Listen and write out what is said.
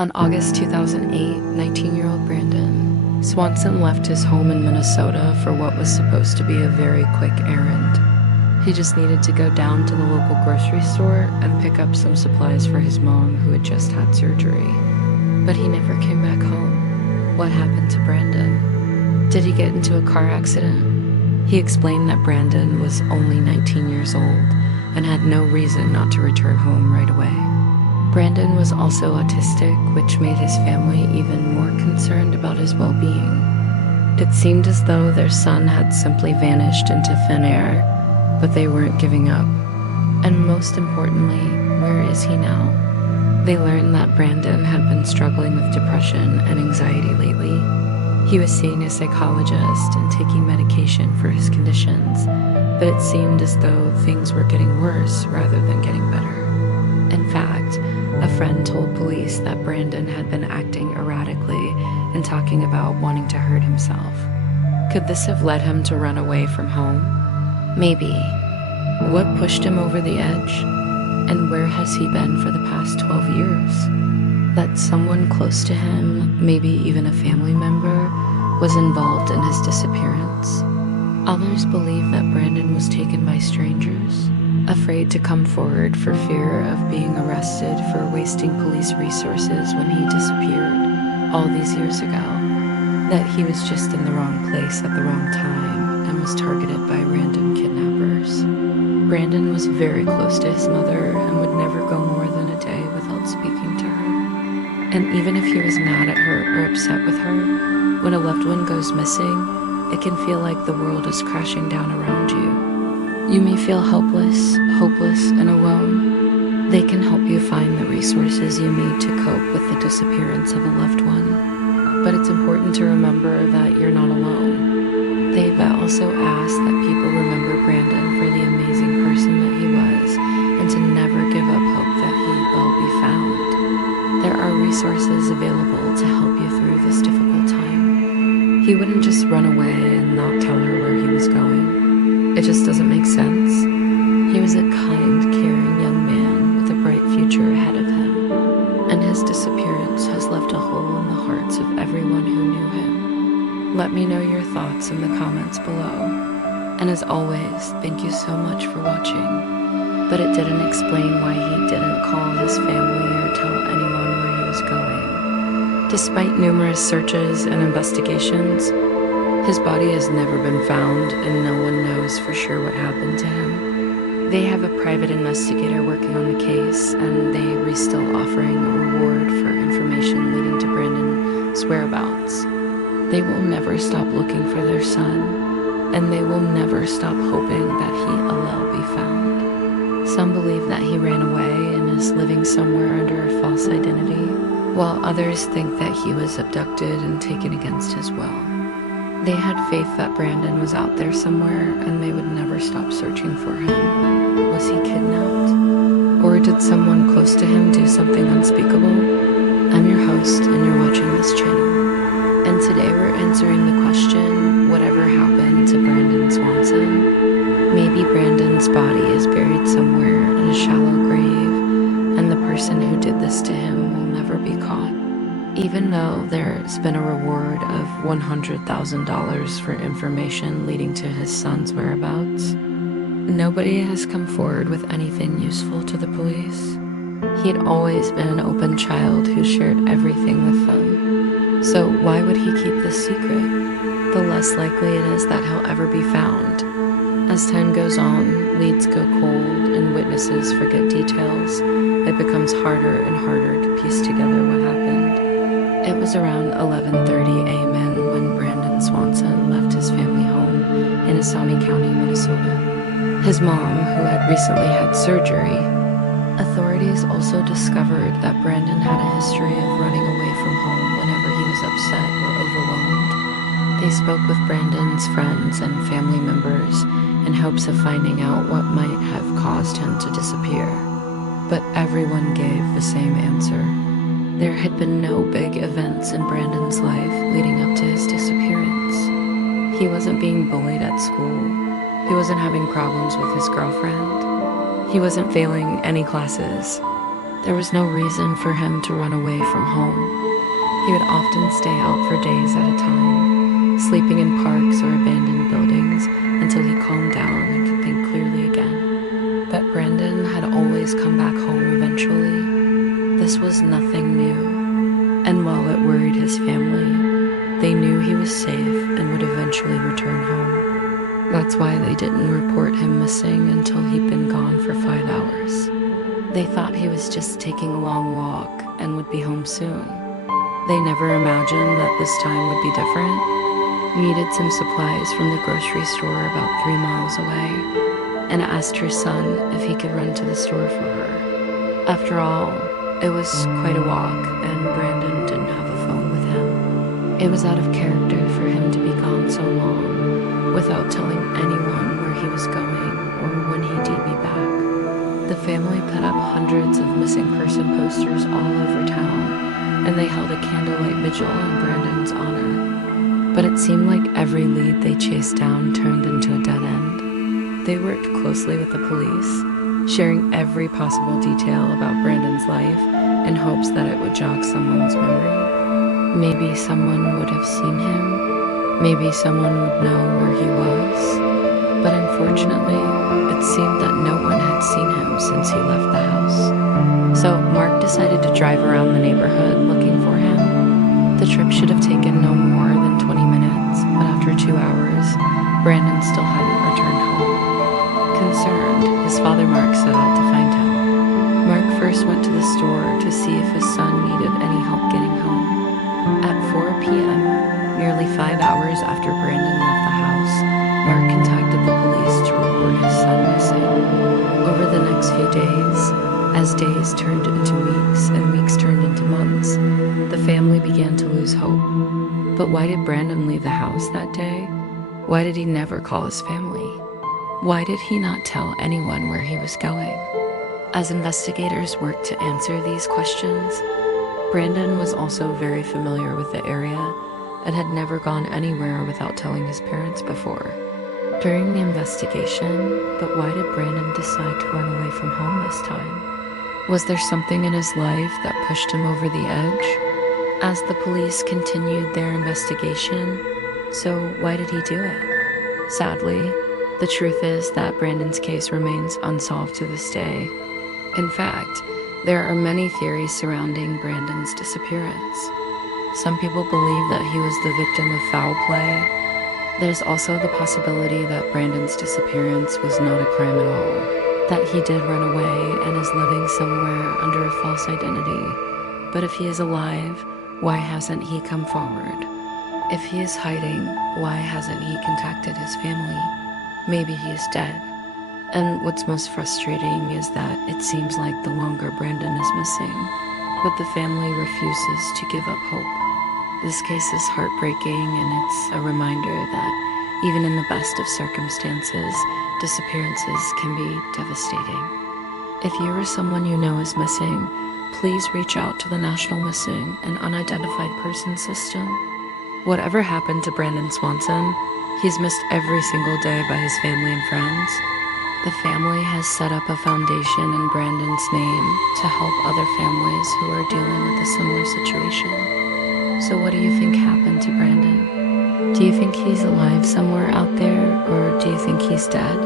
On August 2008, 19-year-old Brandon Swanson left his home in Minnesota for what was supposed to be a very quick errand. He just needed to go down to the local grocery store and pick up some supplies for his mom, who had just had surgery. But he never came back home. What happened to Brandon? Did he get into a car accident? He explained that Brandon was only 19 years old and had no reason not to return home right away. Brandon was also autistic, which made his family even more concerned about his well-being. It seemed as though their son had simply vanished into thin air, but they weren't giving up. And most importantly, where is he now? They learned that Brandon had been struggling with depression and anxiety lately. He was seeing a psychologist and taking medication for his conditions, but it seemed as though things were getting worse rather than getting better. In fact, a friend told police that Brandon had been acting erratically and talking about wanting to hurt himself. Could this have led him to run away from home? Maybe. What pushed him over the edge? And where has he been for the past 12 years? That someone close to him, maybe even a family member, was involved in his disappearance. Others believe that Brandon was taken by strangers, afraid to come forward for fear of being arrested for wasting police resources when he disappeared all these years ago. That he was just in the wrong place at the wrong time and was targeted by random kidnappers. Brandon was very close to his mother and would never go more than a day without speaking to her. And even if he was mad at her or upset with her, when a loved one goes missing, it can feel like the world is crashing down around you. You may feel helpless, hopeless, and alone. They can help you find the resources you need to cope with the disappearance of a loved one. But it's important to remember that you're not alone. They've also asked that people remember Brandon for the amazing person that he was, and to never give up hope that he will be found. There are resources available to help you through this difficult time. He wouldn't just run away and not tell her where he was going. It just doesn't make sense. He was a kind, caring young man with a bright future ahead of him, and his disappearance has left a hole in the hearts of everyone who knew him. Let me know your thoughts in the comments below. And as always, thank you so much for watching. But it didn't explain why he didn't call his family or tell anyone where he was going. Despite numerous searches and investigations, his body has never been found, and no one knows for sure what happened to him. They have a private investigator working on the case, and they are still offering a reward for information leading to Brandon's whereabouts. They will never stop looking for their son, and they will never stop hoping that he will be found. Some believe that he ran away and is living somewhere under a false identity, while others think that he was abducted and taken against his will. They had faith that Brandon was out there somewhere, and they would never stop searching for him. Was he kidnapped? Or did someone close to him do something unspeakable? I'm your host, and you're watching this channel. And today we're answering the question, whatever happened to Brandon Swanson? Maybe Brandon's body is buried somewhere in a shallow grave, and the person who did this to him will never be caught. Even though there's been a reward of $100,000 for information leading to his son's whereabouts, nobody has come forward with anything useful to the police. He'd always been an open child who shared everything with them. So why would he keep this secret? The less likely it is that he'll ever be found. As time goes on, leads go cold and witnesses forget details. It becomes harder and harder to piece together what happened. It was around 11:30 a.m. when Brandon Swanson left his family home in Esami County, Minnesota. His mom, who had recently had surgery. Authorities also discovered that Brandon had a history of running away from home whenever he was upset or overwhelmed. They spoke with Brandon's friends and family members in hopes of finding out what might have caused him to disappear. But everyone gave the same answer. There had been no big events in Brandon's life leading up to his disappearance. He wasn't being bullied at school. He wasn't having problems with his girlfriend. He wasn't failing any classes. There was no reason for him to run away from home. He would often stay out for days at a time, sleeping in parks or abandoned buildings until he calmed down and could think clearly again. But Brandon had always come back home eventually. This was nothing new, and while it worried his family, they knew he was safe and would eventually return home. That's why they didn't report him missing until he'd been gone for 5 hours. They thought he was just taking a long walk and would be home soon. They never imagined that this time would be different. He needed some supplies from the grocery store about 3 miles away, and asked her son if he could run to the store for her. After all, it was quite a walk, and Brandon didn't have a phone with him. It was out of character for him to be gone so long, without telling anyone where he was going or when he'd be back. The family put up hundreds of missing person posters all over town, and they held a candlelight vigil in Brandon's honor. But it seemed like every lead they chased down turned into a dead end. They worked closely with the police, sharing every possible detail about Brandon's life in hopes that it would jog someone's memory. Maybe someone would have seen him. Maybe someone would know where he was. But unfortunately, it seemed that no one had seen him since he left the house. So Mark decided to drive around the neighborhood looking for him. The trip should have taken no more than 20 minutes, but after 2 hours, Brandon still hadn't returned home. Concerned, his father Mark set out to find him. Mark first went to the store to see if his son needed any help getting home. At 4 p.m., nearly 5 hours after Brandon left the house, Mark contacted the police to report his son missing. Over the next few days, as days turned into weeks and weeks turned into months, the family began to lose hope. But why did Brandon leave the house that day? Why did he never call his family? Why did he not tell anyone where he was going? As investigators worked to answer these questions, Brandon was also very familiar with the area and had never gone anywhere without telling his parents before. During the investigation, but why did Brandon decide to run away from home this time? Was there something in his life that pushed him over the edge? As the police continued their investigation, so why did he do it? Sadly, the truth is that Brandon's case remains unsolved to this day. In fact, there are many theories surrounding Brandon's disappearance. Some people believe that he was the victim of foul play. There's also the possibility that Brandon's disappearance was not a crime at all, that he did run away and is living somewhere under a false identity. But if he is alive, why hasn't he come forward? If he is hiding, why hasn't he contacted his family? Maybe he is dead. And what's most frustrating is that it seems like the longer Brandon is missing, but the family refuses to give up hope. This case is heartbreaking, and it's a reminder that even in the best of circumstances, disappearances can be devastating. If you or someone you know is missing, please reach out to the National Missing and Unidentified Persons System. Whatever happened to Brandon Swanson, he's missed every single day by his family and friends. The family has set up a foundation in Brandon's name to help other families who are dealing with a similar situation. So what do you think happened to Brandon? Do you think he's alive somewhere out there, or do you think he's dead?